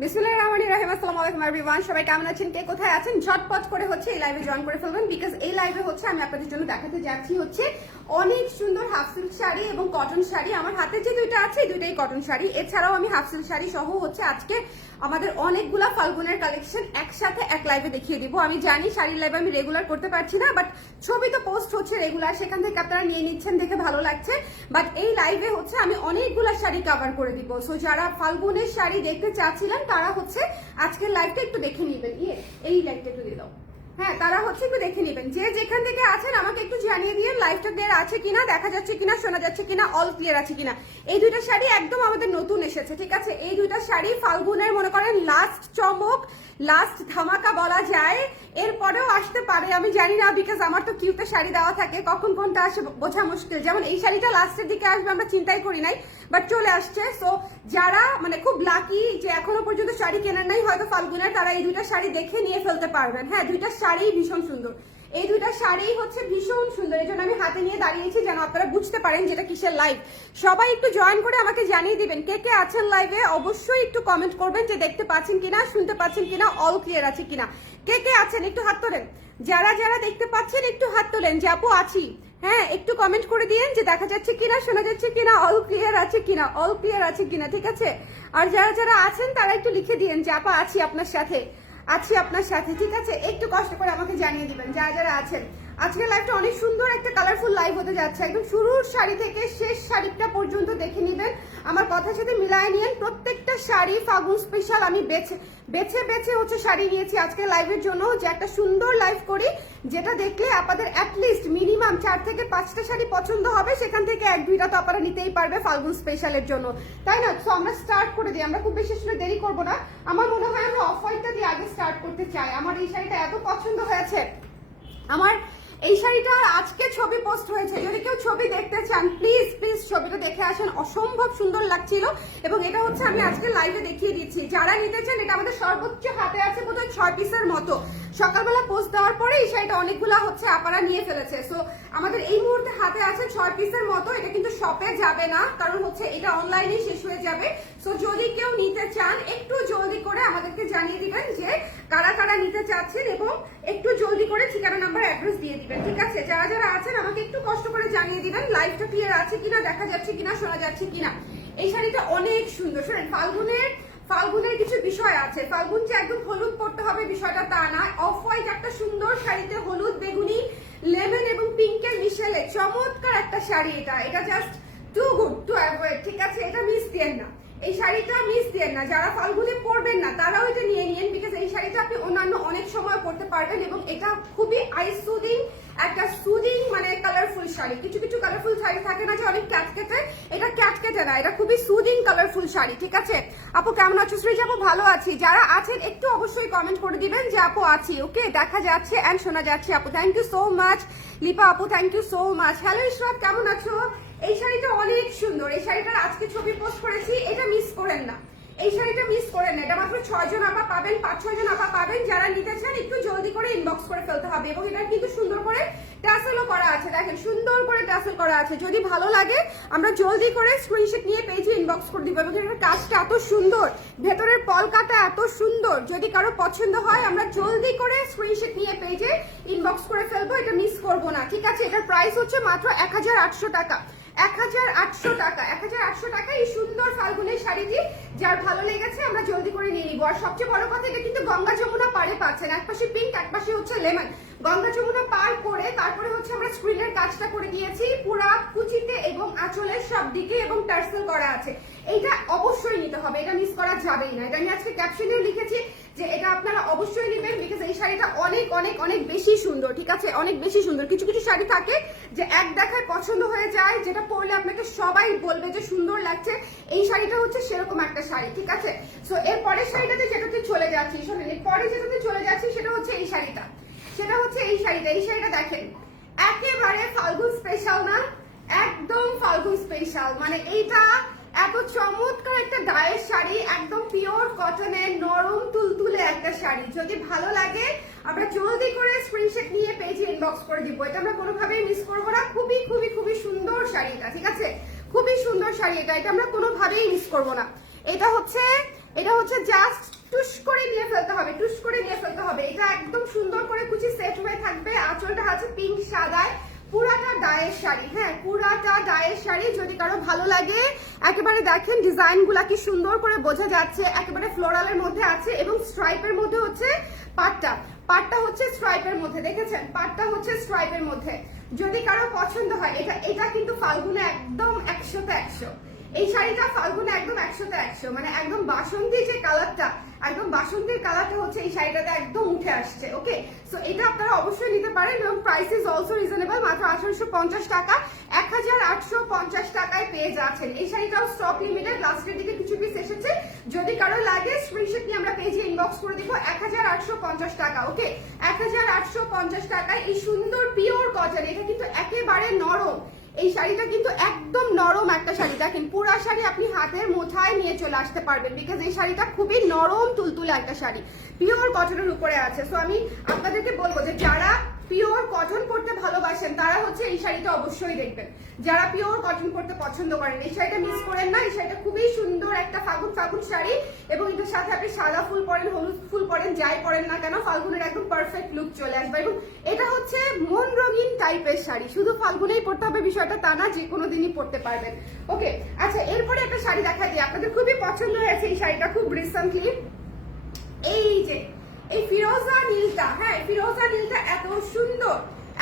বিসমিল্লাহির রহমানির রহিম। আসসালামু আলাইকুম এভরিওয়ান, সবাই কেমন আছেন, কে কোথায় আছেন? ঝটপট করে হচ্ছে এই লাইভে জয়েন করে ফেলবেন, বিকজ এই লাইভে হচ্ছে আমি আপনাদের জন্য দেখাতে যাচ্ছি হচ্ছে অনেক সুন্দর হাফ সিল্ক শাড়ি এবং কটন শাড়ি। আমার হাতে যে দুইটা আছে এই দুইটাই কটন শাড়ি, এছাড়াও আমি হাফ সিল্ক শাড়ি সহ হচ্ছে আজকে আমাদের অনেকগুলা ফাল্গুনের কালেকশন একসাথে এক লাইভে দেখিয়ে দিব। আমি জানি শাড়ির লাইভে আমি রেগুলার করতে পারছি না, বাট ছবি তো পোস্ট হচ্ছে রেগুলার, সেখান থেকে আপনারা নিয়ে নিচ্ছেন দেখে ভালো লাগছে। বাট এই লাইভে হচ্ছে আমি অনেকগুলা শাড়ি কভার করে দিব। সো যারা ফাল্গুনের শাড়ি দেখতে চাচ্ছিলেন তারা হচ্ছে আজকের লাইভটা একটু দেখে নিবেন। এই লাইভটা একটু দিয়ে দাও। হ্যাঁ, তারা হচ্ছে একটু দেখে নেবেন। যে যেখান থেকে আছেন আমাকে একটু জানিয়ে দিয়ে লাইভটা ক্লিয়ার আছে কিনা, দেখা যাচ্ছে কিনা, শোনা যাচ্ছে কিনা, অল ক্লিয়ার আছে কিনা। এই দুইটা শাড়ি একদম আমাদের নতুন এসেছে, ঠিক আছে? এই দুইটা শাড়ি ফাল্গুনের মনে করেন লাস্ট চমক, লাস্ট ধামাকা বলা যায়। এরপরেও আসতে পারে, আমি জানি না, বিকজ আমার তো কিউতে শাড়ি দেওয়া থাকে, কখন কোনটা আসে বোঝা মুশকিল। যেমন এই শাড়িটা লাস্টের দিকে আসবে আমরা চিন্তাই করি নাই, বাট চলে আসছে। সো যারা মানে খুব লাকি যে এখনো পর্যন্ত শাড়ি কেনার নাই হয়তো ফাল্গুনের, তারা এই দুইটা শাড়ি দেখে নিয়ে ফেলতে পারবেন। হ্যাঁ, দুইটা শাড়ি ভীষণ সুন্দর, এই দুইটা শাড়ি হচ্ছে ভীষণ সুন্দর। এই জন্য আমি হাতে নিয়ে দাঁড়িয়েছি যেন আপনারা বুঝতে পারেন যেটা কিসের লাইভ। সবাই একটু জয়েন করে আমাকে জানিয়ে দিবেন কে কে আছেন লাইভে। অবশ্যই একটু কমেন্ট করবেন যে দেখতে পাচ্ছেন কিনা, শুনতে পাচ্ছেন কিনা, অল ক্লিয়ার আছে কিনা। কে কে আছেন একটু হাত তোলেন। যারা যারা দেখতে পাচ্ছেন একটু হাত তোলেন যে আপু আছি। হ্যাঁ, একটু কমেন্ট করে দিয়েন যে দেখা যাচ্ছে কিনা, শোনা যাচ্ছে কিনা, অল ক্লিয়ার আছে কিনা, অল ক্লিয়ার আছে কিনা, ঠিক আছে? আর যারা যারা আছেন তারা একটু লিখে দিয়েন যে আপা আছি আপনার সাথে, আছি আপনার সাথে, ঠিক আছে? একটু কষ্ট করে আমাকে জানিয়ে দিবেন যারা যারা আছেন। আজকের লাইভটা অনেক সুন্দর একটা কালারফুল লাইভ হতে যাচ্ছে, একদম শুরুর শাড়ি থেকে শেষ শাড়িটা পর্যন্ত দেখে নেবেন। আমার কথার সাথে মিলায় নিয়েন। প্রত্যেকটা শাড়ি ফাগুন স্পেশাল আমি বেছে বেছে বেছে হচ্ছে শাড়ি নিয়েছি আজকের লাইভের জন্য, যে একটা সুন্দর লাইভ করি যেটা দেখলে আপনাদের অ্যাটলিস্ট মিনিমাম 4 থেকে 5টা শাড়ি পছন্দ হবে, সেখান থেকে 1-2টা তো আপনারা নিতেই পারবে ফাল্গুন স্পেশালের জন্য, তাই না? তো আমরা স্টার্ট করে দিই, আমরা খুব বেশি আসলে দেরি করবো না। আমার মনে হয় আমরা অফ হোয়াইটটা দিয়ে আগে স্টার্ট করতে চাই। আমার এই শাড়িটা এত পছন্দ হয়েছে, আমার এই শাড়িটা আজকে ছবি পোস্ট হয়েছে, যদি কেউ ছবি দেখতে চান প্লিজ প্লিজ ছবিটা দেখে আসেন, অসম্ভব সুন্দর লাগছিল। এবং এটা হচ্ছে আমি আজকে লাইভে দেখিয়ে দিচ্ছি, যারা নিতে চান এটা আমাদের সর্বোচ্চ হাতে আছে বোধহয় 6 পিসের মতো। সকালবেলা পোস্ট দেওয়ার পরে এই শাড়িটা অনেকগুলা হচ্ছে আপনারা নিয়ে ফেলেছে। সো আমাদের এই মুহূর্তে হাতে আছে 6 পিসের মতো। এটা কিন্তু শপে যাবে না, কারণ হচ্ছে এটা অনলাইনে শেষ হয়ে যাবে। সো যদি কেউ নিতে চান একটু জলদি করে আমাদেরকে জানিয়ে দিবেন যে কারা কারা নিতে চাচ্ছেন, এবং একটু জলদি করে ঠিকানা নাম্বার অ্যাড্রেস দিয়ে দিবেন, ঠিক আছে? যারা যারা আছেন আমাকে একটু কষ্ট করে জানিয়ে দিবেন লাইভটা ক্লিয়ার আছে কিনা, দেখা যাচ্ছে কিনা, শোনা যাচ্ছে কিনা। এই শাড়িটা অনেক সুন্দর। শোনেন, ফাল্গুনের কিছু বিষয় আছে। ফাল্গুন যে একদম হলুদ পড়তে হবে বিষয়টা তা না। অফ হোয়াইট একটা সুন্দর শাড়িতে হলুদ, বেগুনি, লেমন এবং পিঙ্কের মিশেলে চমৎকার একটা শাড়ি। এটা just too good to avoid, ঠিক আছে? এটা মিস দিয়েন না, এই শাড়িটা মিস দিয়েন না। যারা ফাল্গুনে পরবেন না তারাও এটা নিয়ে নিন, বিকজ এই শাড়িটা আপনি অন্যান্য অনেক সময় পরতে পারবেন, এবং এটা খুবই আই সুদিং একটা সুদিং মানে কালারফুল শাড়ি। কিছু কিছু কালারফুল শাড়ি থাকে না যে অনেক ক্যাটকেটে, এটা ক্যাটকেটে না, এটা খুবই সুদিং কালারফুল শাড়ি, ঠিক আছে? আপু কেমন আছো? শ্রীজ আপু ভালো আছি। যারা আছেন একটু অবশ্যই কমেন্ট করে দিবেন যে আপু আছি, ওকে? দেখা যাচ্ছে এন্ড শোনা যাচ্ছে। আপু thank you so much. Lipa আপু thank you so much. Hello Ishrat, কেমন আছো? এই শাড়িটা অনেক সুন্দর, এই শাড়িটার আজকে ছবি পোস্ট করেছি, এটা মিস করেন না, এই শাড়িটা মিস করেন না। এটা মাত্র 6 জন আপা পাবেন, 5-6 জন আপা পাবেন। যারা নিতে চান একটু জলদি করে ইনবক্স করে ফেলতে হবে, এবং এটা কিন্তু সুন্দর করে টাসেলও করা আছে, দেখেন সুন্দর করে টাসেল করা আছে। যদি ভালো লাগে আমরা জলদি করে স্ক্রিনশট নিয়ে পেজে ইনবক্স করে দিব, এবং এটার কাজটা এত সুন্দর, ভেতরের পলকাটা এত সুন্দর। যদি কারো পছন্দ হয় আমরা জলদি করে স্ক্রিনশট নিয়ে পেজে ইনবক্স করে ফেলবো, এটা মিস করবো না, ঠিক আছে? এটার প্রাইস হচ্ছে মাত্র 1800 টাকা, 1800 টাকা, 1800 টাকা এই সুন্দর ফাল্গুনের শাড়িটি। যার ভালো লেগেছে আমরা জলদি করে নিয়ে নিবো। আর সবচেয়ে বড় কথা, এটা কিন্তু গঙ্গা যমুনা পাড়ে পাচ্ছেন, একপাশে পিঙ্ক একপাশে হচ্ছে লেমন। গঙ্গা যমুনা পার করে তারপরে হচ্ছে আমরা স্ক্রিনের কাজটা করে দিয়েছি পুরা কুচিতে এবং আঁচলের সব দিকে, এবং টার্সেল করা আছে। এইটা অবশ্যই নিতে হবে, এটা মিস করা যাবেই না। এটা আমি আজকে ক্যাপশনেও লিখেছি যে এটা আপনারা অবশ্যই নেবেন, বিকজ এই শাড়িটা অনেক অনেক অনেক বেশি সুন্দর, ঠিক আছে? অনেক বেশি সুন্দর। কিছু কিছু শাড়ি থাকে যে এক দেখায় পছন্দ হয়ে যায়, যেটা পরলে আপনাকে সবাই বলবে যে সুন্দর লাগছে। এই শাড়িটা হচ্ছে সেরকম একটা শাড়ি, ঠিক আছে? সো এর পরের শাড়িটাতে যেটাতে চলে যাচ্ছি, শোনেন, এর পরে যেটাতে চলে যাচ্ছি সেটা হচ্ছে এই শাড়িটা, সেটা হচ্ছে এই শাড়িটা। এই শাড়িটা দেখেন একেবারে ফাল্গুন স্পেশাল না, একদম ফাল্গুন স্পেশাল। মানে এইটা এত চমৎকার একটা ডায়ের শাড়ি, একদম পিওর কটনের নরম তুলতুলে একটা শাড়ি। যদি ভালো লাগে আমরা জলদি করে স্ক্রিনশট নিয়ে পেজে ইনবক্স করে দিব, এটা আমরা কোনোভাবেই মিস করবো না। খুবই খুবই খুবই সুন্দর শাড়ি এটা, ঠিক আছে? খুবই সুন্দর শাড়ি এটা, এটা আমরা কোনোভাবেই মিস করবো না। এটা হচ্ছে এটা হচ্ছে জাস্ট টুস করে নিয়ে ফেলতে হবে, টুস করে নিয়ে ফেলতে হবে। এটা একদম সুন্দর করে কুচি সেট হয়ে থাকবে। আঁচলটা আছে পিঙ্ক সাদায়, পুরাটা ডায়ের শাড়ি, হ্যাঁ পুরাটা ডায়ের শাড়ি। যদি কারো ভালো লাগে একেবারে দেখেন ডিজাইন গুলা কি সুন্দর করে বোঝা যাচ্ছে, একেবারে ফ্লোরালের মধ্যে আছে এবং স্ট্রাইপের মধ্যে হচ্ছে পাটটা, পাটটা হচ্ছে স্ট্রাইপের মধ্যে, দেখেছেন পাটটা হচ্ছে স্ট্রাইপের মধ্যে। যদি কারো পছন্দ হয় এটা কিন্তু ফাল্গুনে একদম 100তে 100। এই শাড়িটা ফাল্গুনে একদম 100তে 100, মানে একদম বাসন্তী যে কালারটা, একদম বাসন্তীর কালারটা হচ্ছে এই শাড়িটাতে একদম উঠে আসছে। ওকে, সো এটা আপনারা অবশ্যই নিতে পারেন এবং প্রাইস ইজ অলসো রিজনেবল, মাত্র 1850 টাকা, 1850 টাকায় পেয়ে যাচ্ছেন। এই শাড়িটাও স্টক লিমিটেড, লাস্টের দিকে কিছু পিস এসেছে। যদি কারো লাগে স্ক্রিনশট নিয়ে আমরা পেজে ইনবক্স করে দিব। 1850 টাকা। ওকে, 1850 টাকায় এই সুন্দর পিওর কটন, এটা কিন্তু একেবারে নরম। এই শাড়িটা কিন্তু একদম নরম একটা শাড়ি, দেখেন পুরা শাড়ি আপনি হাতের মুঠায় নিয়ে চলে আসতে পারবেন, বিকজ এই শাড়িটা খুবই নরম তুলতুলে একটা শাড়ি, পিওর কটনের উপরে আছে। সো আমি আপনাদেরকে বলবো যে যারা পিওর কটন পরতে ভালোবাসেন তারা হচ্ছে এই শাড়িটা অবশ্যই দেখবেন। যারা পিওর কটন পরতে পছন্দ করেন এই শাড়িটা মিস করেন না। এই শাড়িটা খুবই সুন্দর একটা ফাগুন ফাগুন শাড়ি এবং এটার সাথে আপনি সাদা ফুল পরেন, হলুদ ফুল পরেন, যাই পরেন না কেন ফাল্গুনের একদম পারফেক্ট লুক চলে আসবে। এবং এটা হচ্ছে মন রঙিন টাইপের শাড়ি, শুধু ফাল্গুনেই পরতে হবে বিষয়টা তা না, যে কোনো দিনই পরতে পারবেন। ওকে, আচ্ছা এরপরে একটা শাড়ি দেখা দিই, আপনাদের খুবই পছন্দ হয়েছে এই শাড়িটা খুব রিসেন্টলি। এই যে এই ফিরোজা নীলটা, হ্যাঁ ফিরোজা নীলটা এত সুন্দর,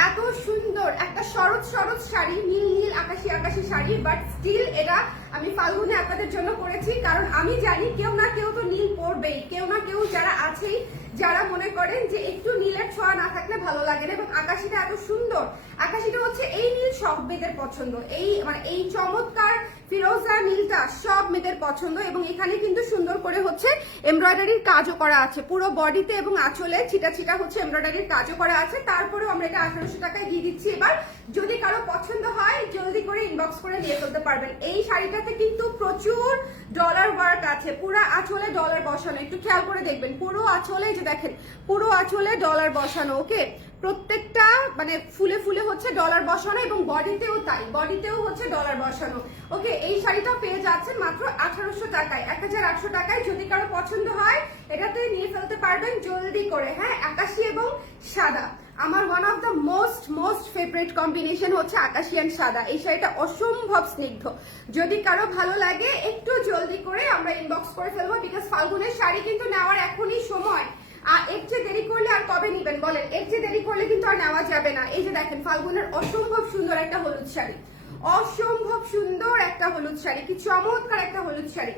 এত সুন্দর একটা শরৎ শরৎ শাড়ি, নীল নীল আকাশি আকাশি শাড়ি, বাট স্টিল এটা আমি ফাল্গুনে আপনাদের জন্য করেছি, কারণ আমি জানি কেউ না কেউ তো নীল পরবেই, কেউ না কেউ যারা আছেই যারা মনে করেন যে একটু নীলের ছোঁয়া না থাকলে ভালো লাগে না। এবং আকাশিটা এত সুন্দর, আকাশিটা হচ্ছে এই নীল সব মেয়েদের পছন্দ, এই মানে এই চমৎকার ফিরোজা নীলটা সব মেয়েদের পছন্দ। এবং এখানে কিন্তু সুন্দর করে হচ্ছে এমব্রয়ডারির কাজও করা আছে পুরো বডিতে এবং আঁচলে ছিটা ছিটা হচ্ছে এমব্রয়ডারির কাজও করা আছে। তারপরেও আমরা এটা 1800 টাকায় দিয়ে দিচ্ছি। এবার যদি কারো পছন্দ হয় জলদি করে ইনবক্স করে নিয়ে ফেলতে পারবেন। এই শাড়িটাতে কিন্তু প্রচুর ডলার ওয়ার্ক আছে, পুরো আঁচলে ডলার বসানো, একটু খেয়াল করে দেখবেন পুরো আঁচলে, যে দেখেন পুরো আঁচলে ডলার বসানো। ওকে, প্রত্যেকটা মানে ফুলে ফুলে হচ্ছে ডলার বসানো এবং বডিতেও তাই, বডিতেও হচ্ছে ডলার বসানো। ওকে, এই শাড়িটা পেয়ে যাচ্ছেন মাত্র 1800 টাকায়, 1800 টাকায়। যদি কারো পছন্দ হয় এটাতে নিয়ে ফেলতে পারবেন জলদি করে। হ্যাঁ, আকাশি এবং সাদা আমার one of the most favourite combination হচ্ছে আকাশি অ্যান্ড সাদা। এই শাড়িটা অসম্ভব স্নিগ্ধ, যদি কারো ভালো লাগে একটু জলদি করে আমরা ইনবক্স করে ফেলবো, বিকজ ফাল্গুনের শাড়ি কিন্তু নেওয়ার এখনই সময়। আর এর চেয়ে দেরি করলে আর কবে নিবেন বলেন, এর চেয়ে দেরি করলে কিন্তু আর নেওয়া যাবে না। এই যে দেখেন ফাল্গুনের অসম্ভব সুন্দর একটা হলুদ শাড়ি, অসম্ভব সুন্দর একটা হলুদ শাড়ি, কি চমৎকার একটা হলুদ শাড়ি।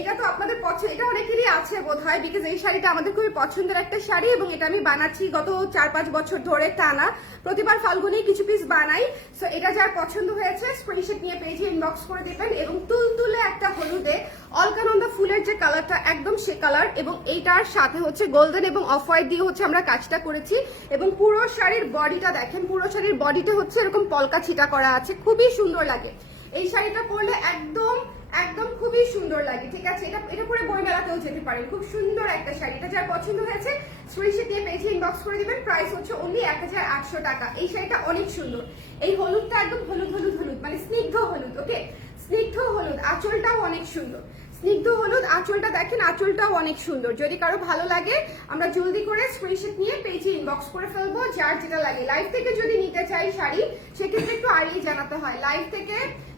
এটা তো আপনাদের পছন্দ, এটা অনেকেরই আছে বোধহয়, বিকজ এই শাড়িটা আমাদের খুবই পছন্দের একটা শাড়ি এবং এটা আমি বানাচ্ছি গত 4-5 বছর ধরে টানা, প্রতিবার ফাল্গুনে কিছু পিস বানাই। সো এটা যার পছন্দ হয়েছে স্ক্রিনশট নিয়ে পেজে ইনবক্স করে দেবেন। এবং তুলতুলে একটা হলুদে অলকানন্দা ফুলের যে কালারটা একদম সে কালার, এবং এইটার সাথে হচ্ছে গোল্ডেন এবং অফ হোয়াইট দিয়ে হচ্ছে আমরা কাজটা করেছি। এবং পুরো শাড়ির বডিটা দেখেন, পুরো শাড়ির বডিতে হচ্ছে এরকম পলকা ছিটা করা আছে, খুবই সুন্দর লাগে। এই শাড়িটা পরলে একদম একদম খুবই সুন্দর লাগে। ঠিক আছে, এটা পরে বইমেলাতেও যেতে পারেন, খুব সুন্দর একটা শাড়ি। এটা যার পছন্দ হয়েছে স্ক্রিনশট দিয়ে পেজে ইনবক্স করে দিবেন। প্রাইস হচ্ছে অনলি 1800 টাকা। এই শাড়িটা অনেক সুন্দর, এই হলুদটা একদম হলুদ হলুদ হলুদ, মানে স্নিগ্ধ হলুদ। ওকে, স্নিগ্ধ হলুদ, আঁচলটাও অনেক সুন্দর, স্নিগ্ধ হলুদ আঁচলটা দেখেন, আঁচলটাও অনেক সুন্দর। যদি কারো ভালো লাগে আমরা জলদি করে স্ক্রিনশট নিয়ে পেজে ইনবক্স করে ফেলবো, যার যেটা লাগে। লাইভ থেকে যদি নিতে চাই শাড়ি সেক্ষেত্রে একটু আগেই জানাতে হয়।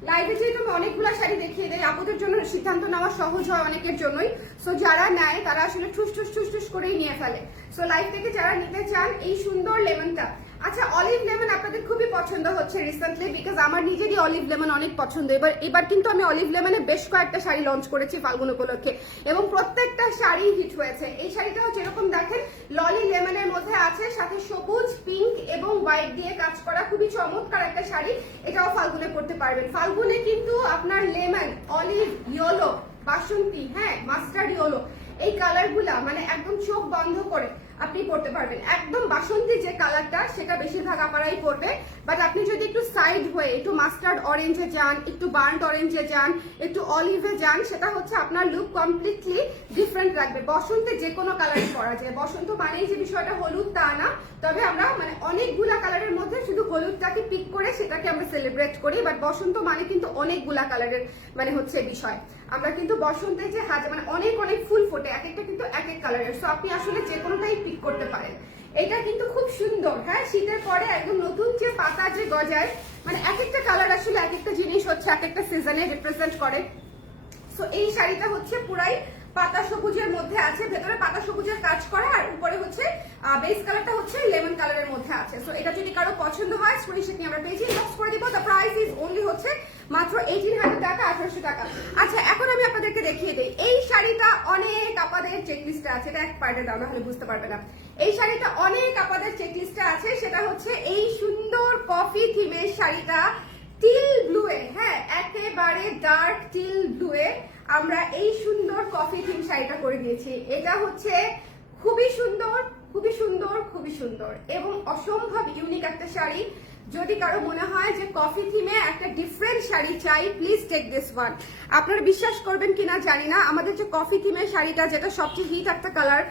লাইভে যেহেতু আমি অনেকগুলো শাড়ি দেখিয়ে দেয়, আপুদের জন্য সিদ্ধান্ত নেওয়া সহজ হয় অনেকের জন্যই। সো যারা নেয় তারা আসলে ঠুস ঠুস ঠুস ঠুস করেই নিয়ে ফেলে। সো লাইভ থেকে যারা নিতে চান এই সুন্দর লেমনটা, আচ্ছা অলিভ লেমন আপনাদের খুবই পছন্দ হচ্ছে রিসেন্টলি, বিকজ আমার নিজেরই অলিভ লেমন অনেক পছন্দ। এবার কিন্তু আমি অলিভ লেমনে বেশ কয়েকটা শাড়ি লঞ্চ করেছি ফাল্গুন উপলক্ষে এবং প্রত্যেকটা শাড়ি হিট হয়েছে। এই শাড়িটাও যেরকম দেখেন ললি লেমনের মধ্যে আছে, সাথে সবুজ, পিঙ্ক এবং হোয়াইট দিয়ে কাজ করা, খুবই চমৎকার একটা শাড়ি। এটাও ফাল্গুনে পরতে পারবেন। ফাল্গুনে কিন্তু আপনার লেমন, অলিভ, ইয়েলো, বাসন্তী, হ্যাঁ মাস্টার্ড ইয়েলো, এই কালার গুলা মানে একদম চোখ বন্ধ করে আপনি পরতে পারবেন। একদম বাসন্তী যে কালারটা সেটা বেশিরভাগ আপারাই পরবে, বাট আপনি যদি একটু সাইড হয়ে একটু মাস্টার্ড অরেঞ্জে যান, একটু বার্ন্ট অরেঞ্জে যান, একটু অলিভে যান, সেটা হচ্ছে আপনার লুক কমপ্লিটলি ডিফারেন্ট লাগবে। বসন্তে যে কোনো কালারই পরা যায়, বসন্ত মানেই যে বিষয়টা হলুদ তা না, তবে আমরা মানে অনেকগুলা কালারের মধ্যে শুধু হলুদটাকে পিক করে সেটাকে আমরা সেলিব্রেট করি, বাট বসন্ত মানে কিন্তু অনেকগুলা কালারের মানে হচ্ছে বিষয়। আমরা কিন্তু বসন্তে যে হাজার মানে অনেক অনেক ফুল ফোটে, এক একটা কিন্তু এক এক কালারের, সো আপনি আসলে যে কোনোটাই পিক করতে পারেন। এটা কিন্তু খুব সুন্দর, হ্যাঁ শীতের পরে একদম নতুন যে পাতা যে গজায়, মানে এক একটা কালার আসলে এক একটা জিনিস হচ্ছে এক একটা সিজনে রিপ্রেজেন্ট করে। সো এই শাড়িটা হচ্ছে পুরাই পাতা সবুজের মধ্যে আছে, ভেতরে পাতা সবুজের কাজ করা, আর উপরে হচ্ছে বেস কালারটা হচ্ছে লেমন কালারের মধ্যে আছে। সো এটা যদি কারো পছন্দ হয় স্ক্রিনশট নিয়ে আমরা পেজে ইনবক্স করে দিব। দ্য প্রাইস ইজ অনলি হচ্ছে মাত্র 1800 টাকা, 1800 টাকা। আচ্ছা এখন আমি আপনাদেরকে দেখিয়ে দিই এই শাড়িটা, অনেক আপাদের চেকলিস্টে আছে, এটা এক পার্টে দাও না হলে বুঝতে পারবে না। এই শাড়িটা অনেক আপাদের চেকলিস্টে আছে, সেটা হচ্ছে এই সুন্দর কফি থিমের শাড়িটা টিল ব্লু এ, হ্যাঁ একেবারে ডার্ক টিল ব্লু এ আমরা এই সুন্দর কফি থিম শাড়িটা করে দিয়েছি। এটা হচ্ছে খুবই সুন্দর, খুবই সুন্দর, খুবই সুন্দর এবং অসম্ভব ইউনিক একটা শাড়ি। যদি কারো মনে হয় যে কফি থিমে একটা ডিফারেন্ট শাড়ি চাই, প্লিজ টেক দিস ওয়ান। আপনারা বিশ্বাস করবেন কিনা জানি না, আমাদের যে কফি থিমের শাড়িটা যেটা সবচেয়ে হিট একটা কালার,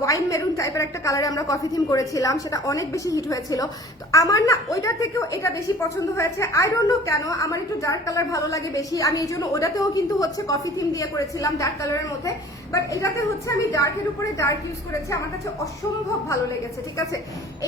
ওয়াইন মেরুন টাইপের একটা কালারে আমরা কফি থিম করেছিলাম, সেটা অনেক বেশি হিট হয়েছিল। তো আমার না ওইটা থেকেও এটা বেশি পছন্দ হয়েছে, আই ডোন্ট নো কেন, আমার একটু ডার্ক কালার ভালো লাগে বেশি, আমি এই জন্য ওটাতেও কিন্তু হচ্ছে কফি থিম দিয়ে করেছিলাম ডার্ক কালারের মধ্যে, বাট এটাতে হচ্ছে আমি ডার্কের উপরে ডার্ক ইউজ করেছি, আমার কাছে অসম্ভব ভালো লেগেছে। ঠিক আছে,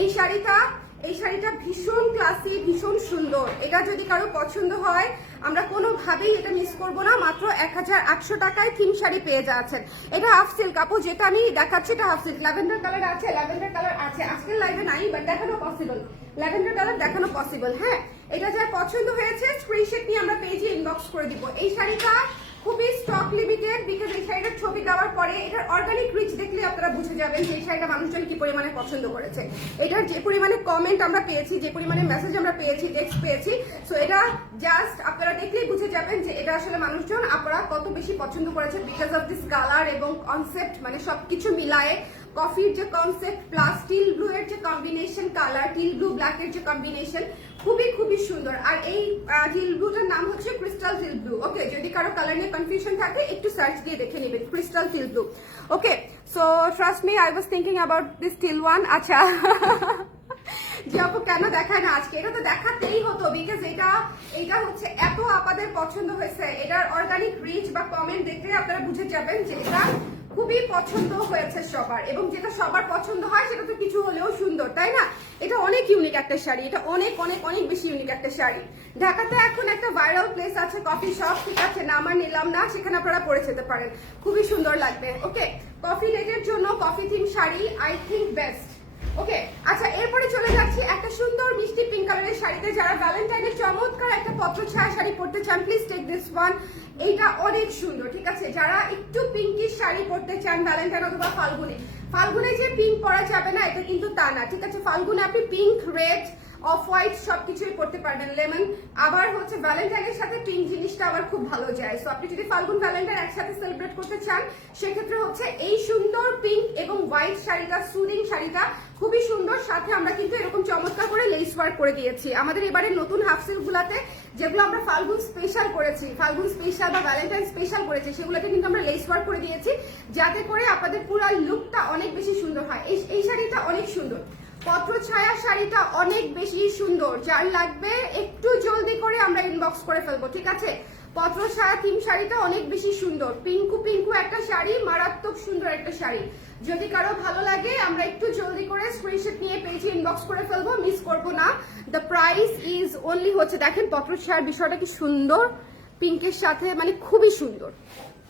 এই শাড়িটা ভীষণ ক্লাসি, ভীষণ সুন্দর। এটা যদি কারো পছন্দ হয় আমরা কোনোভাবেই এটা মিস করবো না, মাত্র 1800 টাকায় থিম শাড়ি পেয়ে যাচ্ছেন। এটা হাফ সিল্ক আপু, যেটা আমি দেখাচ্ছি এটা হাফ সিল্ক, ল্যাভেন্ডার কালার আছে, ল্যাভেন্ডার কালার আছে, আজকের লাইভে নাই বাট দেখানো পসিবল, ল্যাভেন্ডার কালার দেখানো পসিবল। হ্যাঁ এটা যার পছন্দ হয়েছে স্ক্রিনশট নিয়ে আমরা পেজে ইনবক্স করে দিব। এই শাড়িটা খুবই স্টক লিমিটেড, বিকজ এই শাড়িটার ছবি দেওয়ার পরে এটার অর্গানিক রিচ দেখলে আপনারা বুঝে যাবেন যে এই শাড়িটা মানুষজন কি পরিমাণে পছন্দ করেছে। এটার যে পরিমাণে কমেন্ট আমরা পেয়েছি, যে পরিমাণে মেসেজ আমরা পেয়েছি, টেক্সট পেয়েছি, সো এটা জাস্ট আপনারা দেখলেই বুঝে যাবেন যে এটা আসলে মানুষজন আপনারা কত বেশি পছন্দ করেছে, বিকজ অফ দিস কালার এবং কনসেপ্ট, মানে সবকিছু মিলায়ে কফির যে কনসেপ্ট প্লাস টিল ব্লু এর যে combination colour, teal blue black এর যে কম্বিনেশন খুবই খুবই সুন্দর। আর এই টিল ব্লুটার নাম হচ্ছে ক্রিস্টাল টিল ব্লু। ওকে, যদি কারো কালার নিয়ে কনফিউশন থাকে একটু সার্চ দিয়ে দেখে নেবেন crystal teal blue. Okay, so trust me I was thinking about this till one. আচ্ছা যে আপু কেন দেখায় না আজকে, এটা তো দেখাতেই হতো, বিকজ এটা হচ্ছে এত আপাদের পছন্দ হয়েছে, এটার অর্গানিক রিচ বা কমেন্ট দেখলে আপনারা বুঝে যাবেন যে এটা খুবই পছন্দ হয়েছে সবার, এবং যেটা সবার পছন্দ হয় সেটা তো কিছু হলেও সুন্দর, তাই না? এটা অনেক ইউনিক একটা শাড়ি, এটা অনেক অনেক অনেক বেশি ইউনিক একটা শাড়ি। ঢাকাতে এখন একটা ভাইরাল প্লেস আছে কফি শপ, ঠিক আছে, নাম আর নিলাম না, সেখানে আপনারা পরে যেতে পারেন, খুবই সুন্দর লাগবে। ওকে, কফি লেটের জন্য coffee theme sari I think best. Okay, আচ্ছা এরপরে চলে যাচ্ছি একটা সুন্দর মিষ্টি পিঙ্ক কালারের শাড়িতে। যারা ভ্যালেন্টাইনের চমৎকার একটা পত্র ছায়া শাড়ি পরতে চান প্লিজ টেক দিস ওয়ান। এইটা অনেক সুন্দর, ঠিক আছে, যারা একটু পিঙ্কিশ শাড়ি পরতে চান ভ্যালেন্টাইন অথবা ফাল্গুনে যে পিঙ্ক পরা যাবে না এটা কিন্তু তা না, ঠিক আছে, ফাল্গুনে আপনি পিঙ্ক, রেড, অফ হোয়াইট সবকিছুই পড়তে পারবেন, লেমন, আবার হচ্ছে ভ্যালেন্টাইনের সাথে পিঙ্ক জিনিসটা আবার খুব ভালো যায়। সো আপনি যদি ফাল্গুন ভ্যালেন্টাইন একসাথে সেলিব্রেট করতে চান সেক্ষেত্রে হচ্ছে এই সুন্দর পিঙ্ক এবং হোয়াইট শাড়িটা, সুদিং শাড়িটা খুবই সুন্দর। সাথে আমরা কিন্তু এরকম চমৎকার করে লেস ওয়ার্ক করে দিয়েছি আমাদের এবারে নতুন হাফ সিল্ক গুলাতে, যেগুলো আমরা ফাল্গুন স্পেশাল করেছি, ফাল্গুন স্পেশাল বা ভ্যালেন্টাইন স্পেশাল করেছি, সেগুলোতে কিন্তু আমরা লেস ওয়ার্ক করে দিয়েছি যাতে করে আপনাদের পুরো লুকটা অনেক বেশি সুন্দর হয়। এই শাড়িটা অনেক সুন্দর, পত্র ছায়া শাড়িটা অনেক বেশি সুন্দর, যার লাগবে একটু জলদি করে আমরা ইনবক্স করে ফেলবো, ঠিক আছে। পত্র ছায়া থিম শাড়িটা অনেক বেশি সুন্দর, পিঙ্কু পিঙ্কু একটা শাড়ি, মারাত্মক সুন্দর একটা শাড়ি। যদি কারো ভালো লাগে আমরা একটু জলদি করে স্ক্রিনশট নিয়ে পেজে ইনবক্স করে ফেলবো, মিস করবো না। দ্য প্রাইস ইজ অনলি হচ্ছে, দেখেন পত্র ছায়ার বিষয়টা কি সুন্দর, পিঙ্কের সাথে মানে খুবই সুন্দর,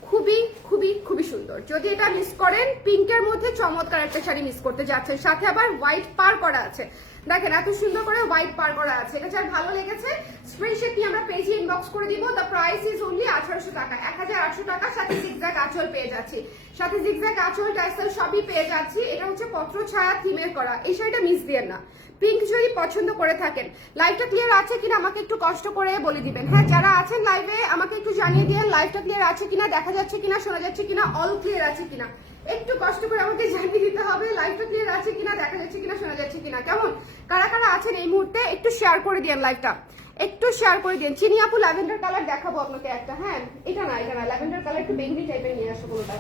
খুবই খুবই খুবই সুন্দর। যদি এটা মিস করেন পিঙ্কের মধ্যে চমৎকার একটা শাড়ি মিস করতে যাচ্ছেন, সাথে আবার হোয়াইট পার করা আছে, দেখেন এত সুন্দর করে হোয়াইট পার করা আছে। এটা যার ভালো লেগেছে স্ক্রিনশট নিয়ে আমরা পেজে ইনবক্স করে দিব। দ্য প্রাইস ইজ অনলি 1800 টাকা, 800 টাকা, সাথে জিগজ্যাগ আঁচল পেয়ে যাচ্ছি, সাথে জিগজ্যাগ আঁচল টার্সেল সবই পেয়ে যাচ্ছি। এটা হচ্ছে পত্র ছায়া থিমের করা, এই শাড়িটা মিস দিয়েন না। পিঙ্ক যদি পছন্দ করে থাকেন, লাইভটা ক্লিয়ার আছে কিনা আমাকে একটু কষ্ট করে বলে দিবেন। হ্যাঁ, যারা আছেন লাইভে আমাকে একটু জানিয়ে দিন লাইভটা ক্লিয়ার আছে কিনা, দেখা যাচ্ছে কিনা, শোনা যাচ্ছে কিনা, অল ক্লিয়ার আছে কিনা, একটু কষ্ট করে আমাকে জানিয়ে দিতে হবে লাইভটা ক্লিয়ার আছে কিনা, দেখা যাচ্ছে কিনা, শোনা যাচ্ছে কিনা। কেমন, কারা কারা আছেন এই মুহূর্তে একটু শেয়ার করে দিন, লাইভটা একটু শেয়ার করে দিন। চিনি আপু ল্যাভেন্ডার কালার দেখাবো আপনাকে একটা। হ্যাঁ, এটা না ল্যাভেন্ডার কালার, একটু বেগুনি টাইপের নিয়ে আসো কোনোটা।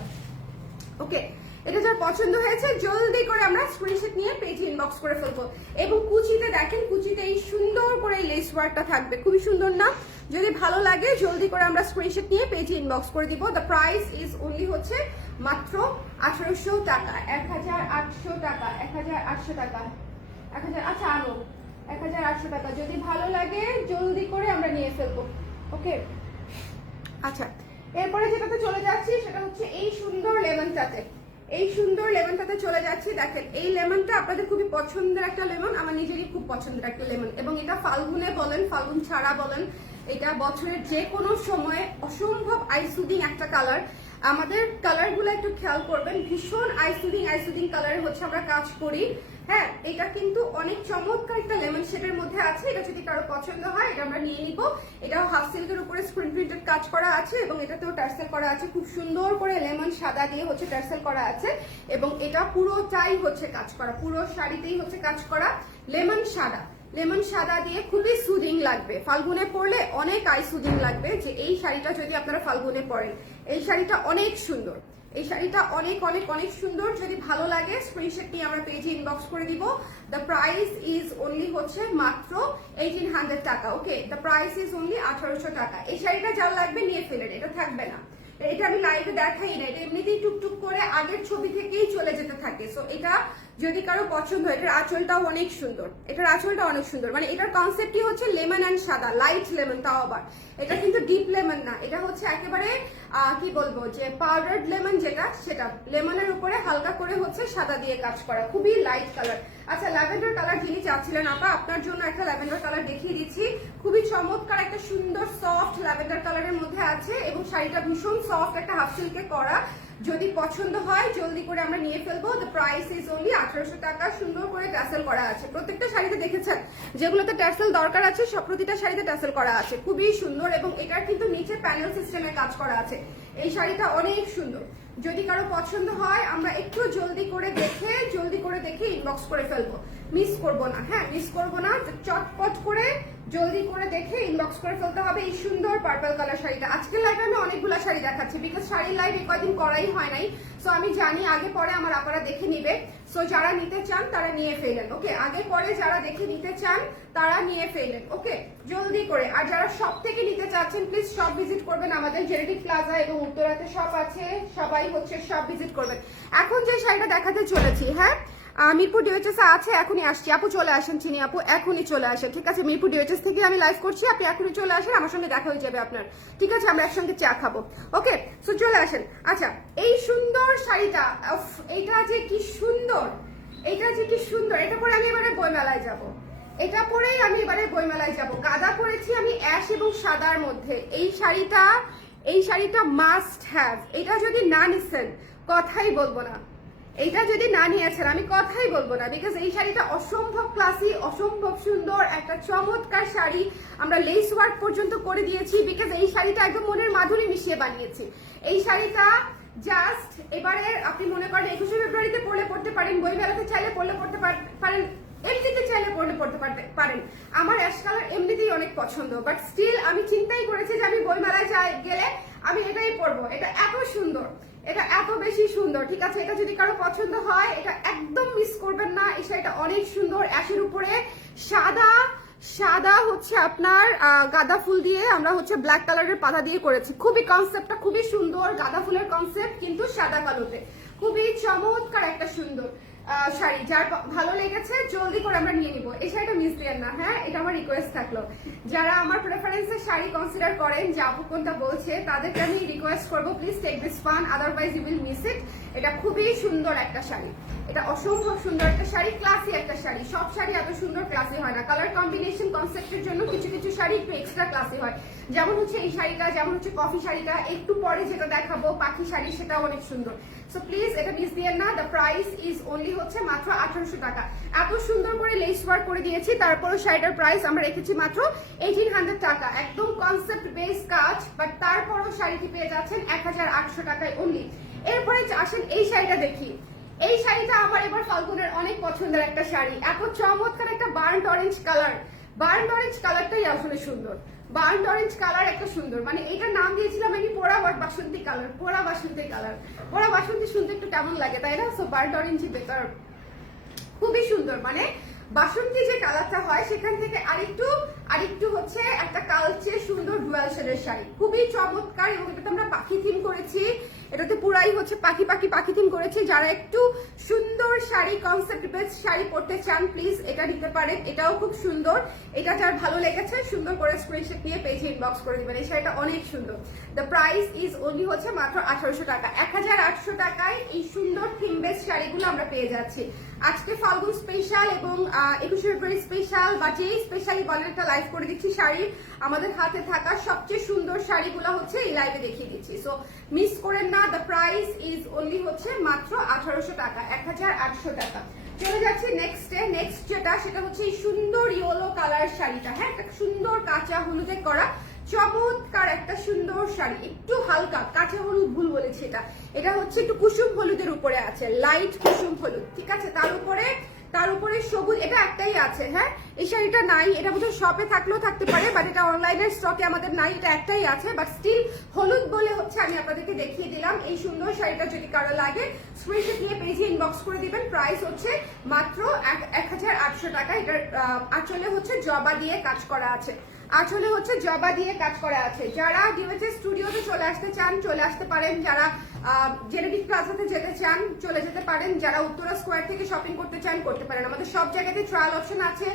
ওকে, এটা যার পছন্দ হয়েছে জলদি করে আমরা স্ক্রিনশট নিয়ে পেজে ইনবক্স করে ফেলবো। এবং কুচিতে দেখেন, কুচিতে এই সুন্দর করে এই লেস ওয়ার্কটা থাকবে, খুবই সুন্দর না? যদি ভালো লাগে জলদি করে আমরা স্ক্রিনশট নিয়ে পেজে ইনবক্স করে দিব। দ্য প্রাইস ইজ অনলি হচ্ছে মাত্র 1800 টাকা, 1800 টাকা, 1800 টাকা, 1000, আচ্ছা আনো 1800 টাকা। যদি ভালো লাগে জলদি করে আমরা নিয়ে ফেলবো। ওকে, আচ্ছা এরপরে যেটাতে চলে যাচ্ছি সেটা হচ্ছে এই সুন্দর লেমনটাতে, এই সুন্দর লেমনটাতে চলে যাচ্ছি। দেখেন এই লেমনটা আপনাদের খুবই পছন্দের একটা লেমন, আমার নিজেরই খুব পছন্দের একটা লেমন। এবং এটা ফাল্গুনে বলেন, ফাল্গুন ছাড়া বলেন, এটা বছরের যে কোনো সময়ে অসম্ভব আইসুদিং একটা কালার। আমাদের কালারগুলো একটু খেয়াল করবেন, ভীষণ আইসুদিং কালারে হচ্ছে আমরা কাজ করি। হ্যাঁ, এটা কিন্তু অনেক চমৎকার একটা লেমন শেডের মধ্যে আছে। এটা যদি কারো পছন্দ হয় এটা আমরা নিয়ে নিব। এটাও হাফ সিল্কের উপরে স্ক্রিন প্রিন্টেড কাজ করা আছে এবং এটাতেও টার্সেল করা আছে, খুব সুন্দর করে লেমন সাদা দিয়ে হচ্ছে টার্সেল করা আছে। এবং এটা পুরোটাই হচ্ছে কাজ করা, পুরো শাড়িতেই হচ্ছে কাজ করা লেমন সাদা, লেমন সাদা দিয়ে খুবই সুদিং লাগবে। ফাল্গুনে পরলে অনেক আই সুদিং লাগবে। যে এই শাড়িটা যদি আপনারা ফাল্গুনে পরেন, এই শাড়িটা অনেক সুন্দর, এই শাড়িটা অনেক অনেক অনেক সুন্দর। যদি ভালো লাগে স্ক্রিনশট নিয়ে আমরা পেজে ইনবক্স করে দিব। দ্য প্রাইস ইজ অনলি হচ্ছে মাত্র 1800 টাকা। ওকে, দ্য প্রাইস ইজ অনলি 1800 টাকা। এই শাড়িটা যার লাগবে নিয়ে ফেলেন, এটা থাকবে না। এটা আমি লাইভে দেখাই না, এটা এমনিতেই টুকটুক করে আগের ছবি থেকেই চলে যেতে থাকে। সো এটা যদি কারো পছন্দ হয়, এটার আঁচলটাও অনেক সুন্দর, এটার আঁচলটা অনেক সুন্দর। মানে এটার কনসেপ্টই হচ্ছে লেমন অ্যান্ড সাদা, লাইট লেমন, তাও আবার এটা কিন্তু ডিপ লেমন না, এটা হচ্ছে একেবারে কি বলবো যে পাউডার্ড লেমন যেটা, সেটা লেমনের উপরে হালকা করে হচ্ছে সাদা দিয়ে কাজ করা, খুবই লাইট কালার। আচ্ছা, ল্যাভেন্ডার কালার যিনি চাচ্ছিলেন আপা, আপনার জন্য একটা ল্যাভেন্ডার কালার দেখিয়ে দিচ্ছি। খুবই চমৎকার একটা সুন্দর সফট ল্যাভেন্ডার কালারের মধ্যে আছে এবং শাড়িটা ভীষণ সফট, একটা হাফ সিল্কে করা। যদি পছন্দ হয় জলদি করে আমরা নিয়ে ফেলবো। দ্য প্রাইস ইজ অনলি 1800 টাকা। সুন্দর করে ট্যাসেল করা আছে, প্রত্যেকটা শাড়িতে দেখেছেন যেগুলোতে ট্যাসেল দরকার আছে সব প্রতিটা শাড়িতে ট্যাসেল করা আছে, খুবই সুন্দর। এবং এটার কিন্তু নিচে প্যানেল সিস্টেমে কাজ করা আছে। এই শাড়িটা অনেক সুন্দর, যদি কারো পছন্দ হয় আমরা একটু জলদি করে দেখে ইনবক্স করে ফেলবো, মিস করব না। হ্যাঁ, মিস করব না, চটপট করে জলদি করে দেখে ইনবক্স করে ফেলতে হবে এই সুন্দর পার্পল কালার শাড়িটা। আজকের লাইভে আমি অনেকগুলো শাড়ি দেখাচ্ছি, বিকজ শাড়ির লাইভ এই কয়দিন করাই হয় নাই। সো আমি জানি আগে পরে আমার আপনারা দেখে নিবে। সো যারা নিতে চান তারা নিয়ে ফেলেন। ওকে, আগে পরে যারা দেখে নিতে চান তারা নিয়ে ফেলেন। ওকে, জলদি করে। আর যারা শপ থেকে নিতে চাচ্ছেন প্লিজ শপ ভিজিট করবেন, আমাদের জেনেটিক প্লাজা এবং উত্তরাতে শপ আছে, সবাই হচ্ছে শপ ভিজিট করবেন। এখন যে শাড়িটা দেখাতে চলেছি, হ্যাঁ মিরপুর ডিওএইচএস আছে, এখনই আসছি। আপু চলে আসেন, চিনি আপু এখনই চলে আসেন। ঠিক আছে, মিরপুর ডিওএইচএস থেকে আমি লাইভ করছি, আপনি এখনই চলে আসেন, আমার সঙ্গে দেখা হয়ে যাবে আপনার। ঠিক আছে, আমরা একসঙ্গে চা খাবো। ওকে, সো চলে আসেন। আচ্ছা, এই সুন্দর শাড়িটা, এইটা যে কি সুন্দর, এটা যে কি সুন্দর, এটা পরে আমি এবারে বইমেলায় যাব, এটা পরেই আমি এবারে বইমেলায় যাব। গাদা পরেছি আমি অ্যাশ এবং সাদার মধ্যে। এই শাড়িটা মাস্ট হ্যাভ। এটা যদি না নিছেন কথাই বলবো না, এইটা যদি না নিয়েছেন আমি কথাই বলবো না, বিকজ এই শাড়িটা অসম্ভব ক্লাসি, অসম্ভব সুন্দর একটা চমৎকার শাড়ি। আমরা লেস ওয়ার্ক পর্যন্ত করে দিয়েছি, বিকজ এই শাড়িটা একদম মনের মাধুরী মিশিয়ে বানিয়েছি। এই শাড়িটা জাস্ট এবারে আপনি মনে করেন 21শে ফেব্রুয়ারিতে পড়তে পারেন, বইমেলাতে চাইলে পড়তে পারেন, এমনিতে চাইলে পড়তে পারেন। আমার অ্যাশ কালার এমনিতেই অনেক পছন্দ, বাট স্টিল আমি চিন্তাই করেছি যে আমি বইমেলায় গেলে আমি এটাই পরবো। এটা এত সুন্দর, এটা এত বেশি সুন্দর। ঠিক আছে, এটা যদি কারো পছন্দ হয় এটা একদম মিস করবেন না। এই শাড়িটা অনেক সুন্দর, অ্যাশের উপরে সাদা হচ্ছে আপনার গাঁদা ফুল দিয়ে আমরা হচ্ছে ব্ল্যাক কালারের পাতা দিয়ে করেছি। খুবই কনসেপ্টটা খুবই সুন্দর, গাঁদা ফুলের কনসেপ্ট কিন্তু সাদা কালোতে, খুবই চমৎকার একটা সুন্দর শাড়ি, যার ভালো লেগেছে জলদি করে আমরা নিয়ে নিব। এই শাড়িটা মিস দিয়েন না, হ্যাঁ, এটা আমার রিকোয়েস্ট থাকলো। যারা আমার প্রেফারেন্সের শাড়ি কনসিডার করেন যে আপু কোনটা বলছে, তাদেরকে আমি রিকোয়েস্ট করবো please take this one, otherwise you will miss it. এটা খুবই সুন্দর একটা শাড়ি, এটা অসম্ভব সুন্দর একটা শাড়ি, ক্লাসি একটা শাড়ি। সব শাড়ি এত সুন্দর ক্লাসি হয় না, কালার কম্বিনেশন কনসেপ্টের জন্য কিছু কিছু শাড়ি একটু এক্সট্রা ক্লাসি হয়। যেমন হচ্ছে এই শাড়িটা, যেমন হচ্ছে কফি শাড়িটা, একটু পরে যেটা দেখাবো পাখি শাড়ি, সেটা অনেক সুন্দর। সো প্লিজ এটা মিস দিয়েন না। দ্য প্রাইস ইজ অনলি হচ্ছে মাত্র 1800 টাকা। এত সুন্দর করে লেস ওয়ার্ক করে দিয়েছি, তারপরও শাড়িটার প্রাইস আমরা রেখেছি মাত্র 1800 টাকা। একদম কনসেপ্ট বেস কাজ, বাট তারপরও শাড়িটি পেয়ে যাচ্ছেন 1800 টাকায় অনলি। এরপরে আসেন এই শাড়িটা দেখি। এই শাড়িটা আমার এবার ফাল্গুনের অনেক পছন্দের একটা শাড়ি। এত চমৎকার একটা burnt orange colour, burnt orange কালারটাই আসলে সুন্দর। বার্ন্ট অরেঞ্জ কালার একটা সুন্দর, মানে এটার নাম দিয়েছিলাম আমি পোড়া বাসন্তী কালার। পোড়া বাসন্তী কালার, পোড়া বাসন্তী শুনতে একটু কেমন লাগে তাই না? সো বার্ন্ট অরেঞ্জই বেটার, খুবই সুন্দর। মানে বাসন্তী যে কালারটা হয় সেখান থেকে আরেকটু হচ্ছে একটা কালচে সুন্দর ডুয়াল শেডের শাড়ি, খুবই চমৎকার। এবং এটাতে আমরা পাখি থিম করেছি, এটাতে পুরাই হচ্ছে পাখি থিম করেছি। যারা একটু সুন্দর শাড়ি, কনসেপ্ট বেস শাড়ি পরতে চান প্লিজ এটা নিতে পারেন, এটাও খুব সুন্দর। এটা যার ভালো লেগেছে সুন্দর করে স্ক্রিনশট নিয়ে পেজে ইনবক্স করে দিবেন। এই শাড়িটা অনেক সুন্দর। দ্য প্রাইস ইজ অনলি হচ্ছে মাত্র 1800 টাকা। 1800 টাকায় এই সুন্দর থিম বেস শাড়িগুলো আমরা পেয়ে যাচ্ছি। আজকে ফাল্গুন স্পেশাল এবং 21 ফেব্রুয়ারি স্পেশাল, বা যেই স্পেশালি বলেন একটা লাইভ করে দিচ্ছি। শাড়ি আমাদের হাতে থাকা সবচেয়ে সুন্দর শাড়িগুলো হচ্ছে এই লাইভে দেখিয়ে দিচ্ছি। সো মিস করেন না। দ্য প্রাইস ইজ অনলি হচ্ছে মাত্র 1800 টাকা, 1800 টাকা। চলে যাচ্ছি নেক্সট যেটা, সেটা হচ্ছে এই সুন্দর ইয়েলো কালার শাড়িটা। হ্যাঁ, একটা সুন্দর কাঁচা হলুদে করা চমৎকার একটা সুন্দর শাড়ি, একটু হালকা কাঁচা হলুদ ভুল বলেছি, এটা হচ্ছে একটু কুসুম হলুদের উপরে আছে, লাইট কুসুম হলুদ, ঠিক আছে। তার উপরে সবুজ, এটা একটাই আছে। হ্যাঁ, এই শাড়িটা নাই, এটা বোধহয় শপে থাকলেও থাকতে পারে, বাট এটা অনলাইনের স্টকে আমাদের নাই, এটা একটাই আছে। বাট স্টিল হলুদ বলে হচ্ছে আমি আপনাদেরকে দেখিয়ে দিলাম। এই সুন্দর শাড়িটা যদি কারো লাগে স্ক্রিনশট নিয়ে পেজে ইনবক্স করে দিবেন। প্রাইস হচ্ছে মাত্র 1800 টাকা। এটার আঁচলে হচ্ছে জবা দিয়ে কাজ করা আছে, আসলে হচ্ছে জবা দিয়ে কাজ করা আছে। যারা ডিওএইচএস স্টুডিওতে চলে আসতে চান চলে আসতে পারেন, যারা জেনেটিক প্লাজাতে যেতে চান চলে যেতে পারেন, যারা উত্তরা স্কোয়ার থেকে শপিং করতে চান করতে পারেন। আমাদের সব জায়গাতে ট্রায়াল অপশন আছে,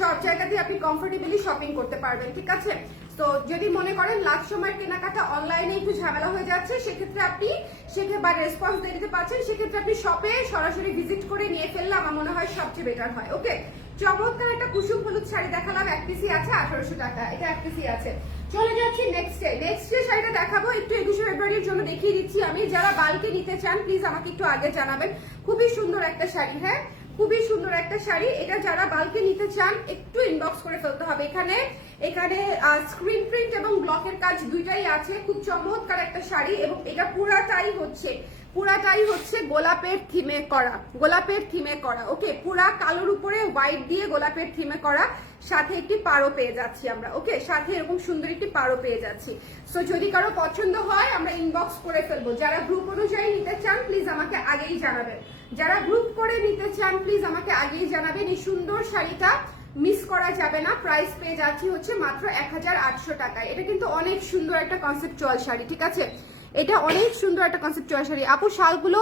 সব জায়গাতে আপনি কমফোর্টেবলি শপিং করতে পারবেন, ঠিক আছে। তো যদি মনে করেন লাস্ট সময়ের কেনাকাটা অনলাইনে একটু ঝামেলা হয়ে যাচ্ছে, সেক্ষেত্রে আপনি বা রেসপন্স দিয়ে দিতে পারছেন, সেক্ষেত্রে আপনি শপে সরাসরি ভিজিট করে নিয়ে ফেললে আমার মনে হয় সবচেয়ে বেটার হয়। ওকে, চমৎকার একটা কুসুম হলুদ শাড়ি দেখালাম, এক পিসি আছে 1800 টাকা, এটা এক পিসি আছে। চলে যাচ্ছি নেক্সট ডে শাড়িটা দেখাবো, একটু 21 ফেব্রুয়ারির জন্য দেখিয়ে দিচ্ছি আমি। যারা বালকে নিতে চান প্লিজ আমাকে একটু আগে জানাবেন। খুবই সুন্দর একটা শাড়ি, হ্যাঁ খুবই সুন্দর একটা শাড়ি। এটা যারা বালকে নিতে চান একটু ইনবক্স করে ফেলতে হবে। এখানে স্ক্রিন প্রিন্ট এবং ব্লকের কাজ দুইটাই আছে, খুব চমৎকার একটা শাড়ি। এবং এটা পুরাটাই হচ্ছে গোলাপের থিমে করা, ওকে। পুরা কালোর উপরে হোয়াইট দিয়ে গোলাপের থিমে করা, সাথে একটি পাড়ও পেয়ে যাচ্ছি আমরা, ওকে। সাথে এরকম সুন্দর একটি পাড়ও পেয়ে যাচ্ছি। সো যদি কারো পছন্দ হয় আমরা ইনবক্স করে ফেলবো। যারা গ্রুপ অনুযায়ী নিতে চান প্লিজ আমাকে আগেই জানাবেন। এই সুন্দর শাড়িটা মিস করা যাবে না। প্রাইস পেয়ে যাচ্ছি হচ্ছে মাত্র 1800 টাকায়। এটা কিন্তু অনেক সুন্দর একটা কনসেপ্টুয়াল শাড়ি, ঠিক আছে। এটা অনেক সুন্দর একটা কনসেপ্টুয়াল শাড়ি। আপু শালগুলো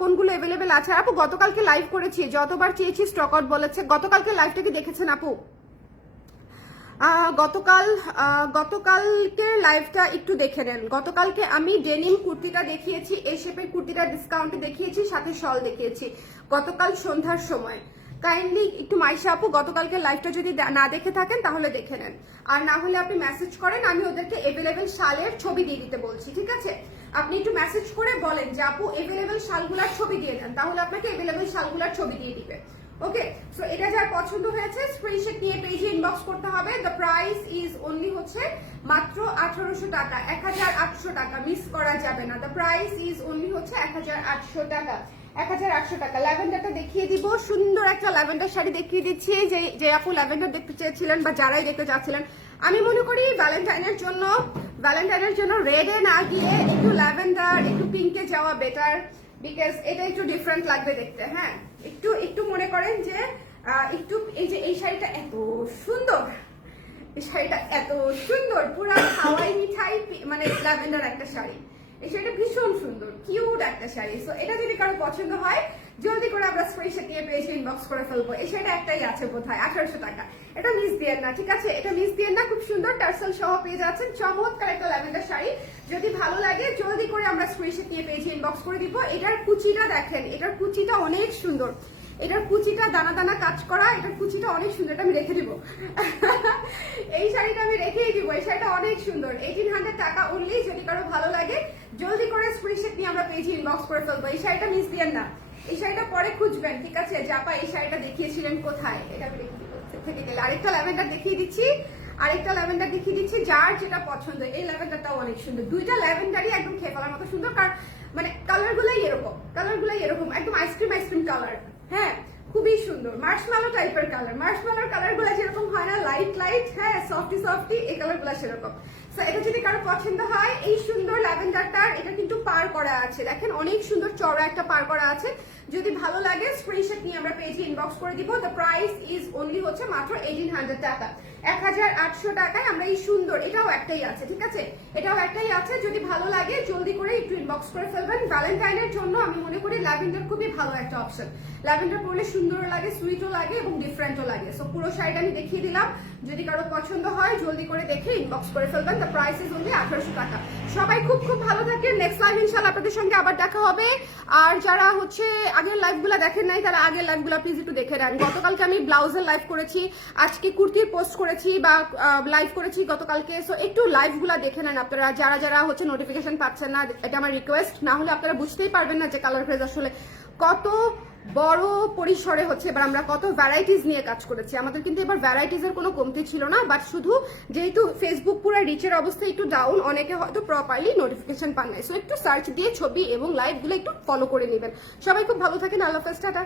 কোনগুলো अवेलेबल আছে? আপু গতকালকে লাইভ করেছি, যতবার চেয়েছি স্টক আউট বলেছে। গতকালকে লাইভটা কি দেখেছেন আপু? গতকালকে লাইভটা একটু দেখে নেন। গতকালকে আমি ডেনিম কুর্তিটা দেখিয়েছি, এই শেপের কুর্তিটা ডিসকাউন্টে দেখিয়েছি, সাথে শল দেখিয়েছি গতকাল সন্ধ্যার সময়। কাইন্ডলি একটু মাইশা আপু গতকালকে লাইভটা যদি না দেখে থাকেন তাহলে দেখে নেন, আর না হলে আপনি মেসেজ করেন, আমি ওদেরকে अवेलेबल শালের ছবি দিয়ে দিতে বলছি, ঠিক আছে। আপনি একটু মেসেজ করে বলেন যে আপু अवेलेबल শালগুলার ছবি দিয়ে দেন, তাহলে আপনাকে अवेलेबल শালগুলার ছবি দিয়ে দিবে, ওকে। সো এটা যার পছন্দ হয়েছে স্ক্রিনশট নিয়ে পেজে ইনবক্স করতে হবে। দ্য প্রাইস ইজ অনলি হচ্ছে মাত্র 1800 টাকা, 1800 টাকা, মিস করা যাবে না। দ্য প্রাইস ইজ অনলি হচ্ছে 1800 টাকা, 1800 টাকা। ল্যাভেন্ডারটা দেখিয়ে দিব, সুন্দর একটা ল্যাভেন্ডার শাড়ি দেখিয়ে দিচ্ছি। যে আপু ল্যাভেন্ডার দেখতে চেয়েছিলেন বা যারাই দেখতে চাচ্ছিলেন, আমি মনে করি ভ্যালেন্টাইনের জন্য রেডে না গিয়ে একটু ল্যাভেন্ডার একটু পিঙ্কে যাওয়া বেটার, বিকজ এটা একটু ডিফারেন্ট লাগবে দেখতে। হ্যাঁ, একটু মনে করেন যে একটু এই শাড়িটা এত সুন্দর, পুরা হাওয়াই মিঠাই, মানে ল্যাভেন্ডার একটা শাড়ি। এই শাড়িটা ভীষণ সুন্দর, কিউট একটা শাড়ি। সো এটা যদি কারো পছন্দ হয় জলদি করে আমরা স্ক্রিনশট নিয়ে পেজে ইনবক্স করে ফেলবো। এই শাড়িটা একটাই আছে বোধহয় 1800 টাকা। এটা মিস দিয়েন না, ঠিক আছে? এটা মিস দিয়েন না, খুব সুন্দর টার্সেল সহ পেয়ে যাচ্ছেন। চমৎকার একটা ল্যাভেন্ডার শাড়ি, যদি ভালো লাগে জলদি করে আমরা স্ক্রিনশট নিয়ে পেজে ইনবক্স করে দিব। এটার কুচিটা দেখেন, এটার কুচিটা অনেক সুন্দর, এটার কুচিটা দানা দানা কাজ করা, এটার কুচিটা অনেক সুন্দর। এটা আমি রেখে দিব এই শাড়িটা আমি রেখেই দিব। এই শাড়িটা অনেক সুন্দর, 1800 টাকা অনলি। যদি কারো ভালো লাগে জলদি করে স্ক্রিনশট নিয়ে আমরা পেজে ইনবক্স করে ফেলবো। এই শাড়িটা মিস দিয়েন না, এই শাড়িটা পরে খুঁজবেন, ঠিক আছে? জাপা এই শাড়িটা দেখিয়েছিলেন কোথায়, এটা আমি রেখে দিব থেকে গেলে। আরেকটা ল্যাভেন্ডার দেখিয়ে দিচ্ছি, আরেকটা ল্যাভেন্ডার দেখিয়ে দিচ্ছি, যার যেটা পছন্দ। এই ল্যাভেন্ডারটাও অনেক সুন্দর, দুইটা ল্যাভেন্ডারই একদম খেয়ে ফেলার মতো সুন্দর। কারণ মানে কালারগুলাই এরকম, কালারগুলাই এরকম একদম আইসক্রিম কালার। হ্যাঁ, খুবই সুন্দর মার্শম্যালো টাইপের কালার। মার্শম্যালোর কালারগুলো যেরকম হয় না, লাইট লাইট, হ্যাঁ সফটি, এই কালারগুলো সেরকম। সো এটা যদি কারো পছন্দ হয়, এই সুন্দর ল্যাভেন্ডারটার এটা কিন্তু পার করা আছে, দেখেন অনেক সুন্দর চওড়া একটা পার করা আছে। যদি ভালো লাগে স্ক্রিনশট নিয়ে আমরা পেজে ইনবক্স করে দিব। দ্য প্রাইস ইজ অনলি হচ্ছে মাত্র 1800 টাকা, 1800 টাকায় আমরা এই সুন্দর, এটাও একটাই আছে, ঠিক আছে? এটাও একটাই আছে। যদি ভালো লাগে জলদি করে একটু ইনবক্স করে ফেলবেন। ভ্যালেন্টাইনের জন্য আমি মনে করি ল্যাভেন্ডার খুবই ভালো একটা অপশন। ল্যাভেন্ডার পরলে সুন্দরও লাগে, সুইটও লাগে এবং ডিফারেন্টও লাগে। সো পুরো শাড়িটা আমি দেখিয়ে দিলাম, যদি কারো পছন্দ হয় জলদি করে দেখে ইনবক্স করে ফেলবেন। দ্য প্রাইস ইজ অনলি 1800 টাকা। সবাই খুব খুব ভালো থাকেন। নেক্সট লাইভ ইনশাআল্লাহ আপনাদের সঙ্গে আবার দেখা হবে। আর যারা হচ্ছে আগের লাইভগুলো দেখেন নাই, তারা আগের লাইভগুলো প্লিজ একটু দেখে নেন। গতকালকে আমি ব্লাউজের লাইভ করেছি, আজকে কুর্তির পোস্ট করেছি বা লাইভ করেছি গতকালকে। সো একটু লাইভগুলো দেখে নেন আপনারা, যারা যারা হচ্ছে নোটিফিকেশন পাচ্ছেন না। এটা আমার রিকোয়েস্ট, না হলে আপনারা বুঝতেই পারবেন না যে কালার ফ্রেজ আসলে কত বড় পরিসরে হচ্ছে। এবার আমরা কত ভ্যারাইটিস নিয়ে কাজ করেছি, আমাদের কিন্তু এবার ভ্যারাইটিস এর কোনো কমতি ছিল না। বাট শুধু যেহেতু ফেসবুক পুরো রিচের অবস্থা একটু ডাউন, অনেকে হয়তো প্রপারলি নোটিফিকেশন পান নাই। সো একটু সার্চ দিয়ে ছবি এবং লাইভগুলো একটু ফলো করে নেবেন। সবাই খুব ভালো থাকেন, আল্লাহ হাফেজ, টাটা।